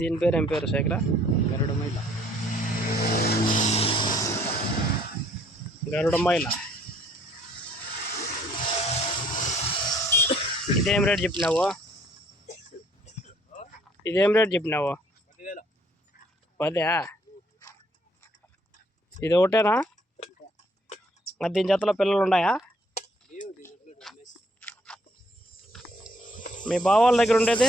దీని పేరు ఏం పేరు శేఖర? గరుడ మైల గరుడ మైల ఇదేం రేట్ చెప్పినావు? ఇదేం రేట్ చెప్పినావు? పదే ఇది ఒకటేనా? మరి దీని జతలో పిల్లలు ఉన్నాయా? మీ బావ వాళ్ళ దగ్గర ఉండేది?